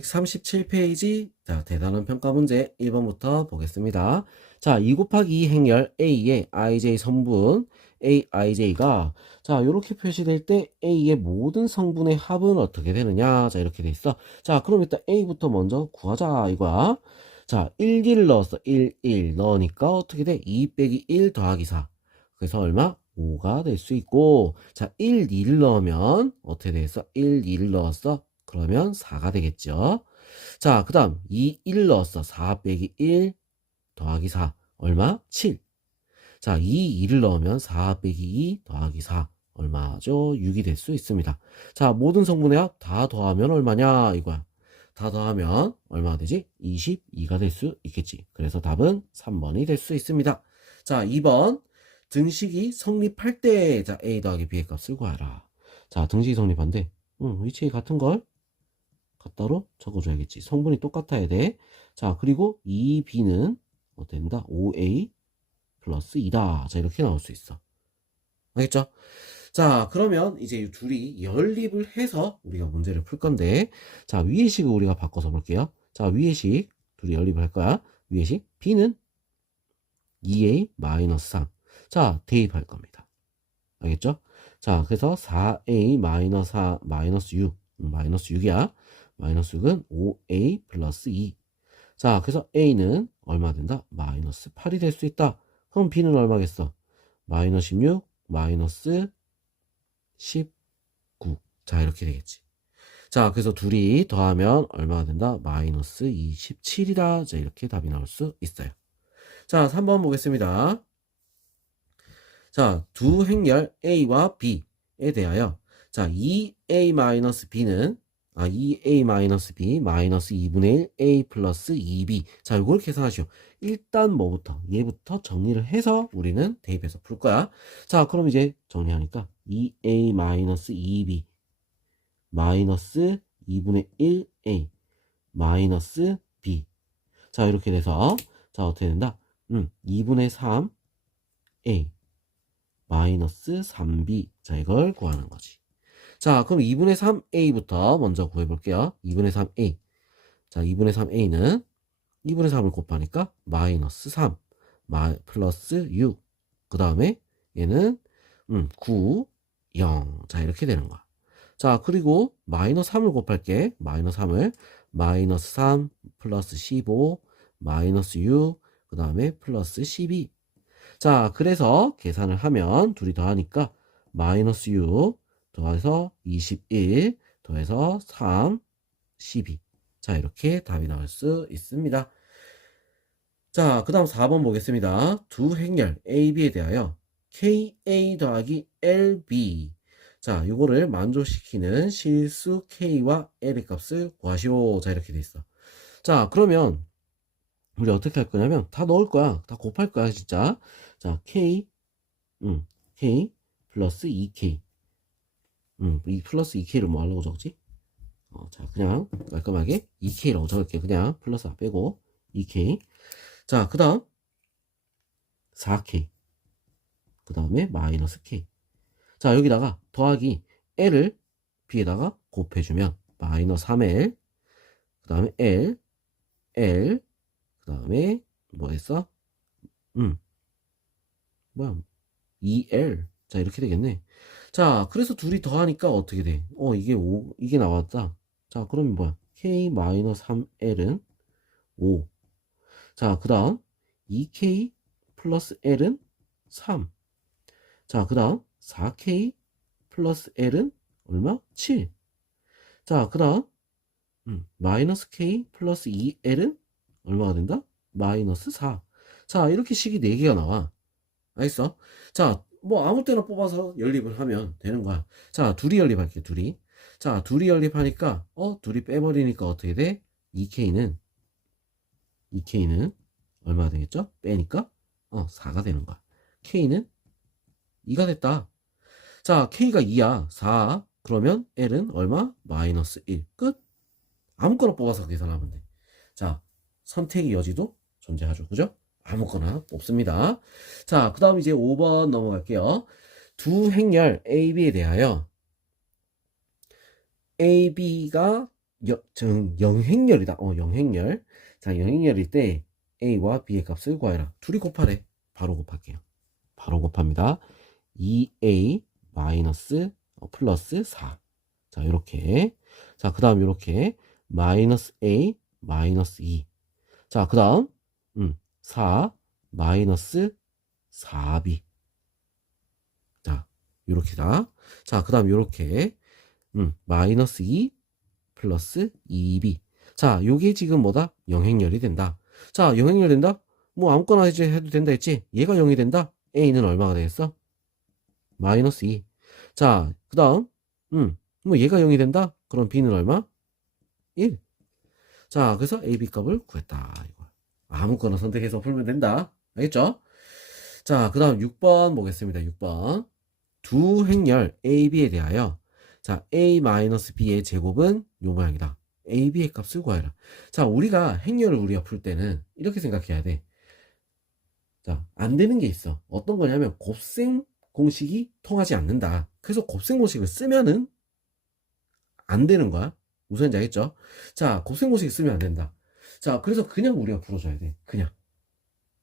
137페이지 자 대단한 평가 문제 1번부터 보겠습니다. 자, 2 곱하기 2 행렬 A의 ij 성분 aij가 자 이렇게 표시될 때 A의 모든 성분의 합은 어떻게 되느냐 자 이렇게 돼 있어. 자 그럼 일단 A부터 먼저 구하자 이거야. 자 1, 1 넣었어 1, 1 넣으니까 어떻게 돼? 2 빼기 1 더하기 4 그래서 얼마? 5가 될 수 있고 자 1, 2를 넣으면 어떻게 되겠어? 1, 2를 넣었어? 그러면 4가 되겠죠. 자, 그 다음 2, 1 넣었어. 4 빼기 1 더하기 4 얼마? 7. 자, 2, 2를 넣으면 4 빼기 2 더하기 4 얼마죠? 6이 될 수 있습니다. 자, 모든 성분의 합 다 더하면 얼마냐 이거야. 다 더하면 얼마가 되지? 22가 될 수 있겠지. 그래서 답은 3번이 될 수 있습니다. 자, 2번 등식이 성립할 때 자, a 더하기 b의 값을 구하라. 자, 등식이 성립한데 응, 위치 같은 걸 갖다로 적어줘야겠지. 성분이 똑같아야 돼. 자, 그리고 2b는 뭐 된다? 5a 플러스 2다. 자, 이렇게 나올 수 있어. 알겠죠? 자, 그러면 이제 이 둘이 연립을 해서 우리가 문제를 풀 건데, 자, 위의 식을 우리가 바꿔서 볼게요. 자, 위의 식, 둘이 연립을 할 거야. 위의 식, b는 2a 마이너스 3. 자, 대입할 겁니다. 알겠죠? 자, 그래서 4a 마이너스 4 마이너스 6. 음, 마이너스 6이야. 마이너스 6은 5a 플러스 2. 자, 그래서 a는 얼마 된다? 마이너스 8이 될 수 있다. 그럼 b는 얼마겠어? 마이너스 16, 마이너스 19. 자, 이렇게 되겠지. 자, 그래서 둘이 더하면 얼마가 된다? 마이너스 27이다. 자, 이렇게 답이 나올 수 있어요. 자, 3번 보겠습니다. 자, 두 행렬 A와 B에 대하여 자, 2A-B는 아, 2A-B 마이너스 2분의 1 A 플러스 2B 자, 이걸 계산하시오. 일단 뭐부터? 얘부터 정리를 해서 우리는 대입해서 풀 거야. 자, 그럼 이제 정리하니까 2A-2B 마이너스 2분의 1A 마이너스 B 자, 이렇게 돼서 자, 어떻게 된다? 음, 2분의 3A 마이너스 3b. 자, 이걸 구하는 거지. 자, 그럼 2분의 3a부터 먼저 구해볼게요. 2분의 3a. 자, 2분의 3a는 2분의 3을 곱하니까 마이너스 3, 마, 플러스 6. 그 다음에 얘는 음, 9, 0. 자, 이렇게 되는 거야. 자, 그리고 마이너스 3을 곱할게. 마이너스 3을 마이너스 3 플러스 15 마이너스 6. 그 다음에 플러스 12. 자, 그래서 계산을 하면 둘이 더하니까 마이너스 6 더해서 21 더해서 3, 12. 자, 이렇게 답이 나올 수 있습니다. 자, 그 다음 4번 보겠습니다. 두 행렬 A, B에 대하여 KA 더하기 LB. 자, 요거를 만족시키는 실수 K와 L의 값을 구하시오. 자, 이렇게 돼 있어. 자, 그러면 우리 어떻게 할 거냐면 다 넣을 거야. 다 곱할 거야, 진짜. 자, K, 음, K 플러스 2K. 음, 이 플러스 2K를 뭐 하려고 적지? 어, 자, 그냥 깔끔하게 2K라고 적을게. 그냥 플러스 안 빼고 2K. 자, 그 다음 4K. 그 다음에 마이너스 K. 자, 여기다가 더하기 L을 B에다가 곱해주면 마이너스 3L. 그 다음에 L, L. 그 다음에 뭐 했어? 음, 뭐야 2L 자 이렇게 되겠네 자 그래서 둘이 더하니까 어떻게 돼 어 이게 5 이게 나왔다 자 그러면 뭐야 K-3L은 5 자 그 다음 2K 플러스 L은 3자 그 다음 4K 플러스 L은 얼마? 7자그 다음 음, 마이너스 K 플러스 2L은 얼마가 된다? 마이너스 4 자, 이렇게 식이 4개가 나와. 알겠어? 자, 뭐 아무 때나 뽑아서 연립을 하면 되는 거야. 자, 둘이 연립할게, 둘이. 자, 둘이 연립하니까, 어, 둘이 빼버리니까 어떻게 돼? 2K는, 2K는 얼마가 되겠죠? 빼니까, 어, 4가 되는 거야. K는 2가 됐다. 자, K가 2야. 4. 그러면 L은 얼마? 마이너스 1. 끝. 아무거나 뽑아서 계산하면 돼. 자, 선택의 여지도 존재하죠. 그죠? 아무거나 없습니다. 자, 그 다음 이제 5번 넘어갈게요. 두 행렬 A, B에 대하여 A, B가 여, 정, 영행렬이다. 어, 영행렬. 자, 영행렬일 때 a와 b의 값을 구하라. 둘이 곱하래. 바로 곱할게요. 바로 곱합니다. 2a 마이너스 어, 플러스 4. 자, 이렇게. 자, 그 다음 이렇게 마이너스 a 마이너스 2. 자, 그 다음 음, 4 마이너스 4b. 자, 요렇게다. 자, 그 다음 요렇게 음, 마이너스 2 플러스 2b. 자, 요게 지금 뭐다? 영행렬이 된다. 자, 영행렬 된다? 뭐 아무거나 이제 해도 된다 했지? 얘가 0이 된다? a는 얼마가 되겠어? 마이너스 2. 자, 그 다음 음, 뭐 얘가 0이 된다? 그럼 b는 얼마? 1. 자, 그래서 a, b 값을 구했다. 아무거나 선택해서 풀면 된다. 알겠죠? 자, 그 다음 6번 보겠습니다. 6번. 두 행렬 A, B에 대하여 자, A-B의 제곱은 요 모양이다. A, B의 값을 구하라. 자, 우리가 행렬을 우리가 풀 때는 이렇게 생각해야 돼. 자, 안 되는 게 있어. 어떤 거냐면 곱셈 공식이 통하지 않는다. 그래서 곱셈 공식을 쓰면은 안 되는 거야. 말인지 알겠죠? 자, 곱셈 공식 쓰면 안 된다. 자, 그래서 그냥 우리가 풀어줘야 돼. 그냥.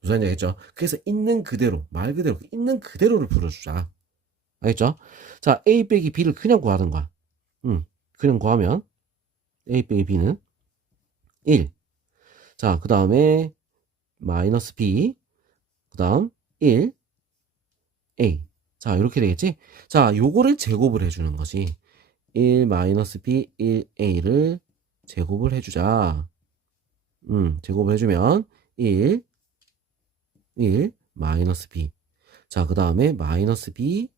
무슨 알겠죠? 그래서 있는 그대로, 말 그대로, 있는 그대로를 풀어주자. 알겠죠? 자, A 빼기 B를 그냥 구하는 거야. 음, 그냥 구하면 A 빼기 B는 1. 자, 그 다음에 마이너스 B, 그 다음 1, A. 자, 이렇게 되겠지? 자, 요거를 제곱을 해주는 거지. 1 마이너스 B, 1A를 제곱을 해주자. 음, 제곱을 해주면 1, 1 마이너스 B. 자, 그 다음에 마이너스 B,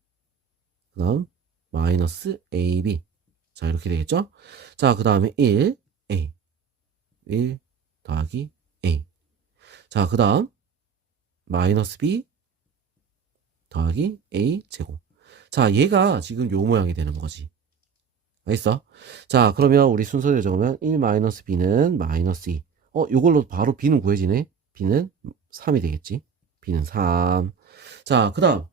그 다음 마이너스 AB. 자, 이렇게 되겠죠? 자, 그 다음에 1, A. 1 더하기 A. 자, 그 다음 마이너스 B 더하기 A 제곱. 자, 얘가 지금 요 모양이 되는 거지. 알겠어? 자, 그러면 우리 순서대로 적으면 1 마이너스 마이너스 2. 어, 요걸로 바로 B는 구해지네. B는 3이 되겠지. B는 3. 자, 그 다음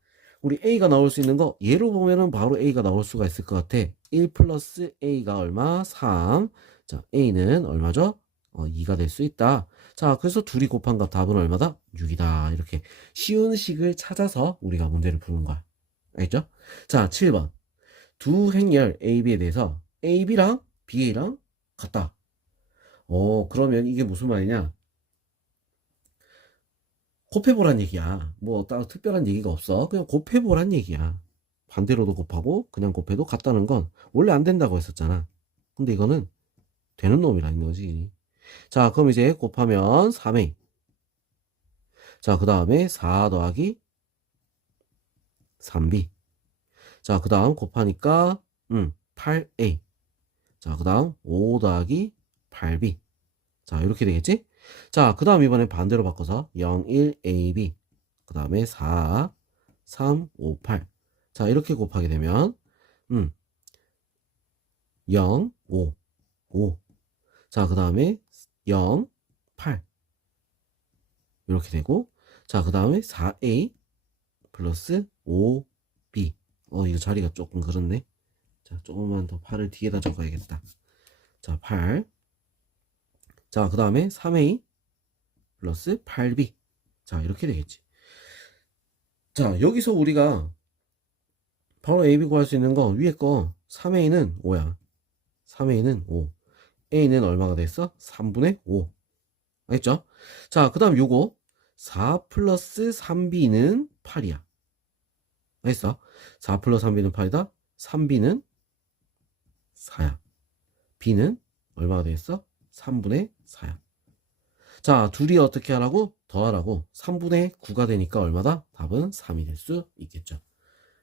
우리 A가 나올 수 있는 거 얘로 보면은 바로 A가 나올 수가 있을 것 같아. 1 플러스 A가 얼마? 3. 자, A는 얼마죠? 어, 2가 될 수 있다. 자, 그래서 둘이 곱한 값 답은 얼마다? 6이다. 이렇게 쉬운 식을 찾아서 우리가 문제를 푸는 거야. 알겠죠? 자, 7번. 두 행렬 A, B에 대해서 A, B랑 B, A랑 같다. 어, 그러면 이게 무슨 말이냐? 곱해보란 얘기야. 뭐 따로 특별한 얘기가 없어. 그냥 곱해보란 얘기야. 반대로도 곱하고 그냥 곱해도 같다는 건 원래 안 된다고 했었잖아. 근데 이거는 되는 놈이라는 거지. 자, 그럼 이제 곱하면 3a. 자, 그 다음에 4 더하기 3b. 자, 그 다음 곱하니까 음, 8a. 자, 그 다음 5 더하기 8b. 자, 이렇게 되겠지? 자, 그 다음 이번엔 반대로 바꿔서 0, 1, AB. 그 다음에 4, 3, 5, 8. 자, 이렇게 곱하게 되면, 음, 0, 5, 5. 자, 그 다음에 0, 8. 이렇게 되고, 자, 그 다음에 4A 플러스 5B. 어, 이거 자리가 조금 그렇네. 자, 조금만 더 8을 뒤에다 적어야겠다. 자, 8. 자, 그 다음에 3A 플러스 8B. 자, 이렇게 되겠지. 자, 여기서 우리가 바로 AB 구할 수 있는 거 위에 거 3A는 5야. 3A는 5. A는 얼마가 됐어? 3분의 5. 알겠죠? 자, 그 다음 요거 4 플러스 3B는 8이야. 알겠어? 4 플러스 3B는 8이다. 3B는 4야. B는 얼마가 되겠어? 3분의 4야. 자, 둘이 어떻게 하라고? 더하라고. 3분의 9가 되니까 얼마다? 답은 3이 될 수 있겠죠.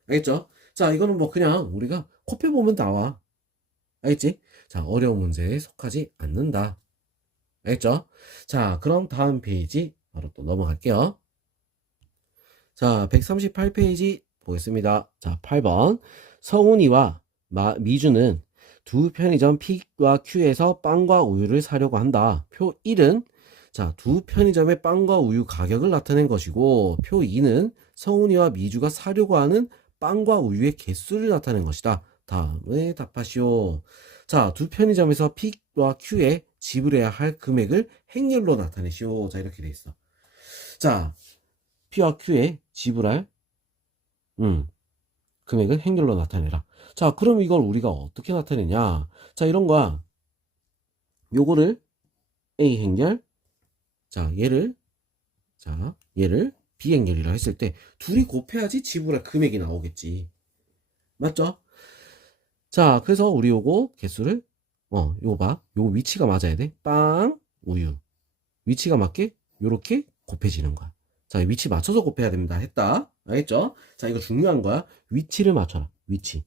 알겠죠? 자, 이거는 뭐 그냥 우리가 코피 보면 나와. 알겠지? 자, 어려운 문제에 속하지 않는다. 알겠죠? 자, 그럼 다음 페이지 바로 또 넘어갈게요. 자, 138페이지 보겠습니다. 자, 8번. 성훈이와 마, 미주는 두 편의점 P와 Q에서 빵과 우유를 사려고 한다. 표 1은 자, 두 편의점의 빵과 우유 가격을 나타낸 것이고 표 2는 성훈이와 미주가 사려고 하는 빵과 우유의 개수를 나타낸 것이다. 다음에 답하시오. 자, 두 편의점에서 P와 Q에 지불해야 할 금액을 행렬로 나타내시오. 자, 이렇게 돼 있어. 자, P와 Q에 지불할, 음, 금액을 행렬로 나타내라. 자, 그럼 이걸 우리가 어떻게 나타내냐? 자, 이런 거야. 요거를 A 행렬, 자, 얘를, 자, 얘를 B 행렬이라 했을 때, 둘이 곱해야지 지불할 금액이 나오겠지. 맞죠? 자, 그래서 우리 요거 개수를, 어, 요거 봐. 요거 위치가 맞아야 돼. 빵, 우유. 위치가 맞게, 요렇게 곱해지는 거야. 자, 위치 맞춰서 곱해야 됩니다. 했다. 알겠죠? 자, 이거 중요한 거야. 위치를 맞춰라. 위치.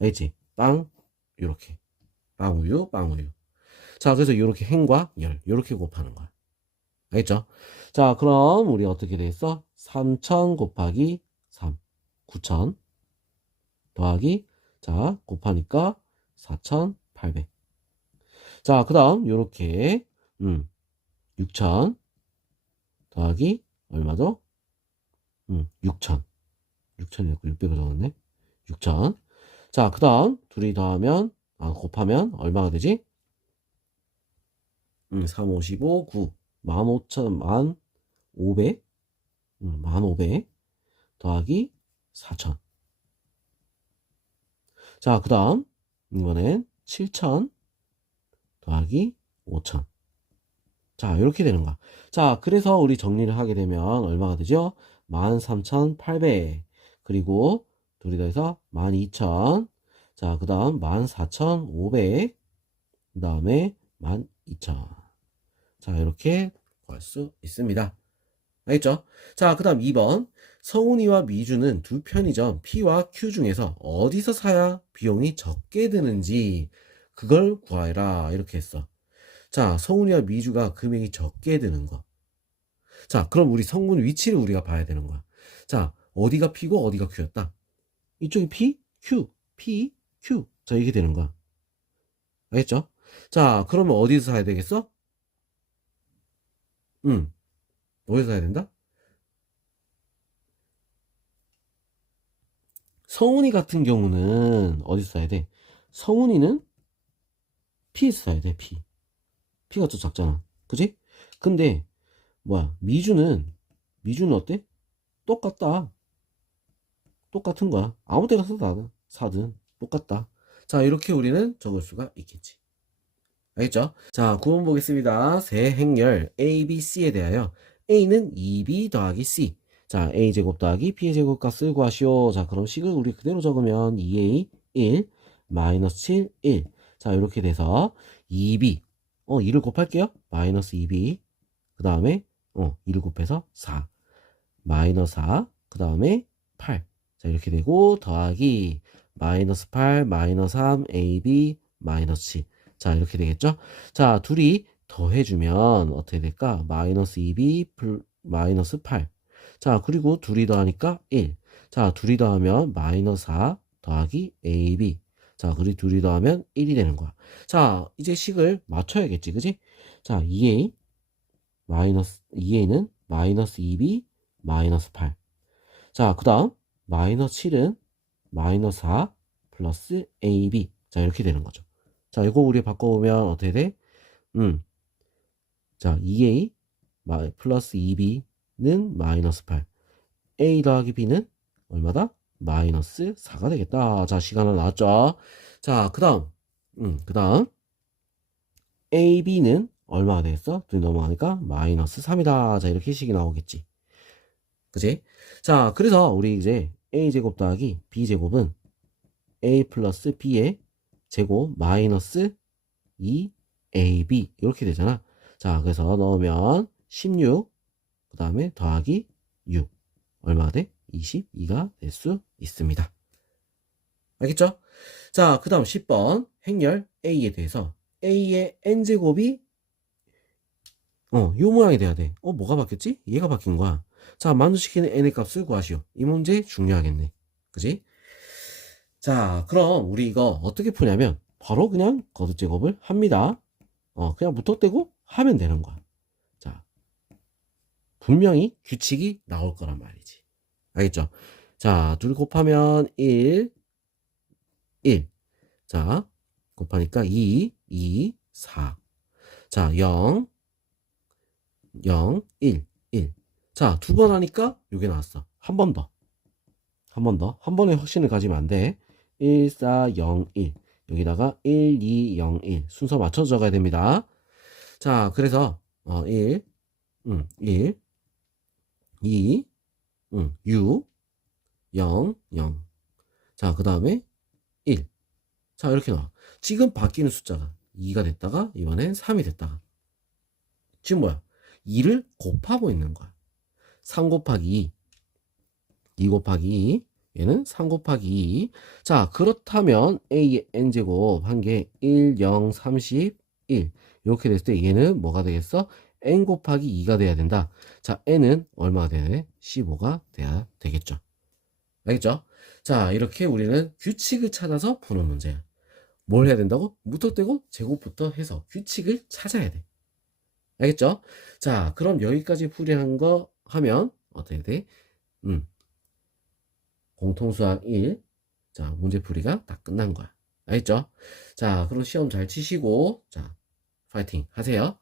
알겠지? 빵, 요렇게. 빵, 우유, 빵, 우유. 자, 그래서 요렇게 행과 열, 요렇게 곱하는 거야. 알겠죠? 자, 그럼 우리 어떻게 돼 있어? 3000 곱하기 3. 9000 더하기 자 곱하니까 4800 자 그 다음 요렇게 음, 6000 더하기 얼마죠? 음, 6000 6000이었고 600을 적었네 6000자그 다음 둘이 더하면 아 곱하면 얼마가 되지? 음, 3, 55, 9 15,000, 1,500 음, 1,500 더하기 4,000 자, 그 다음, 이번엔 7,000 더하기 5,000. 자, 이렇게 되는 거야. 자, 그래서 우리 정리를 하게 되면 얼마가 되죠? 13,800. 그리고 둘이 더해서 12,000. 자, 그 다음 14,500. 그 다음에 12,000. 자, 이렇게 구할 수 있습니다. 알겠죠? 자, 그 다음 2번. 서훈이와 미주는 두 편의점 P와 Q 중에서 어디서 사야 비용이 적게 드는지 그걸 구하라 이렇게 했어. 자, 서훈이와 미주가 금액이 적게 드는 거. 자, 그럼 우리 성분 위치를 우리가 봐야 되는 거야. 자, 어디가 P고 어디가 Q였다. 이쪽이 P, Q, P, Q. 자, 이게 되는 거야. 알겠죠? 자, 그러면 어디서 사야 되겠어? 응. 어디서 사야 된다? 성훈이 같은 경우는 어디서 사야 돼? 성훈이는 P에서 사야 돼, P. P가 더 작잖아. 그지? 근데, 뭐야, 미주는, 미주는 어때? 똑같다. 똑같은 거야. 아무 데나 사든, 사든, 똑같다. 자, 이렇게 우리는 적을 수가 있겠지. 알겠죠? 자, 구문 보겠습니다. 세 행렬 A, B, C에 대하여 A는 2B 더하기 C. 자, a제곱 더하기 b의 제곱값을 구하시오. 자, 그럼 식을 우리 그대로 적으면 2a 1 마이너스 7 1. 자, 이렇게 돼서 2b 어 2를 곱할게요. 마이너스 2b 그 다음에 어 2를 곱해서 4 마이너스 4 그 다음에 8. 자, 이렇게 되고 더하기 마이너스 8 마이너스 3 ab 마이너스 7. 자, 이렇게 되겠죠? 자, 둘이 더해주면 어떻게 될까? 마이너스 2b 플 마이너스 8. 자, 그리고 둘이 더하니까 1. 자, 둘이 더하면 마이너스 4 더하기 AB. 자, 그리고 둘이 더하면 1이 되는 거야. 자, 이제 식을 맞춰야겠지, 그지? 자, 2A 마이너스 2A는 마이너스 2B 마이너스 8. 자, 그 다음 마이너스 7은 마이너스 4 플러스 AB. 자, 이렇게 되는 거죠. 자, 이거 우리 바꿔보면 어떻게 돼? 음. 자, 2A 플러스 2B 는 마이너스 8 a 더하기 b는 얼마다? 마이너스 4가 되겠다 자 시간 하나 나왔죠 자 그 다음 음, 그 다음 ab는 얼마가 되겠어? 둘이 넘어가니까 마이너스 3이다 자 이렇게 식이 나오겠지 그지? 자 그래서 우리 이제 a제곱 더하기 b제곱은 a 플러스 b의 제곱 마이너스 2ab 이렇게 되잖아 자 그래서 넣으면 16 그 다음에 더하기 6 얼마가 돼? 22가 될 수 있습니다. 알겠죠? 자, 그 다음 10번 행렬 A에 대해서 A의 N제곱이 어, 요 모양이 돼야 돼. 어, 뭐가 바뀌었지? 얘가 바뀐 거야. 자, 만족시키는 N의 값을 구하시오. 이 문제 중요하겠네. 그지? 자, 그럼 우리 이거 어떻게 푸냐면 바로 그냥 거듭 제곱을 합니다. 어, 그냥 무턱대고 하면 되는 거야. 분명히 규칙이 나올 거란 말이지. 알겠죠? 자, 둘 곱하면 1, 1. 자, 곱하니까 2, 2, 4. 자, 0, 0, 1, 1. 자, 두 번 하니까 요게 나왔어. 한 번 더. 한 번 더. 한 번에 확신을 가지면 안 돼. 1, 4, 0, 1. 여기다가 1, 2, 0, 1. 순서 맞춰서 적어야 됩니다. 자, 그래서, 어, 1, 음, 1, 2, 음, 6, 0, 0. 자, 그 다음에 1. 자, 이렇게 나와. 지금 바뀌는 숫자가 2가 됐다가, 이번엔 3이 됐다가. 지금 뭐야? 2를 곱하고 있는 거야. 3 곱하기 2. 2 곱하기 2. 얘는 3 곱하기 2. 자, 그렇다면 A의 N제곱 한게 1, 0, 31. 이렇게 됐을 때 얘는 뭐가 되겠어? N 곱하기 2가 돼야 된다. 자, N은 얼마가 돼야 돼? 15가 돼야 되겠죠. 알겠죠? 자, 이렇게 우리는 규칙을 찾아서 푸는 문제야. 뭘 해야 된다고? 무턱대고 제곱부터 해서 규칙을 찾아야 돼. 알겠죠? 자, 그럼 여기까지 풀이한 거 하면 어떻게 돼? 음. 공통수학 1. 자, 문제 풀이가 다 끝난 거야. 알겠죠? 자, 그럼 시험 잘 치시고, 자, 파이팅 하세요.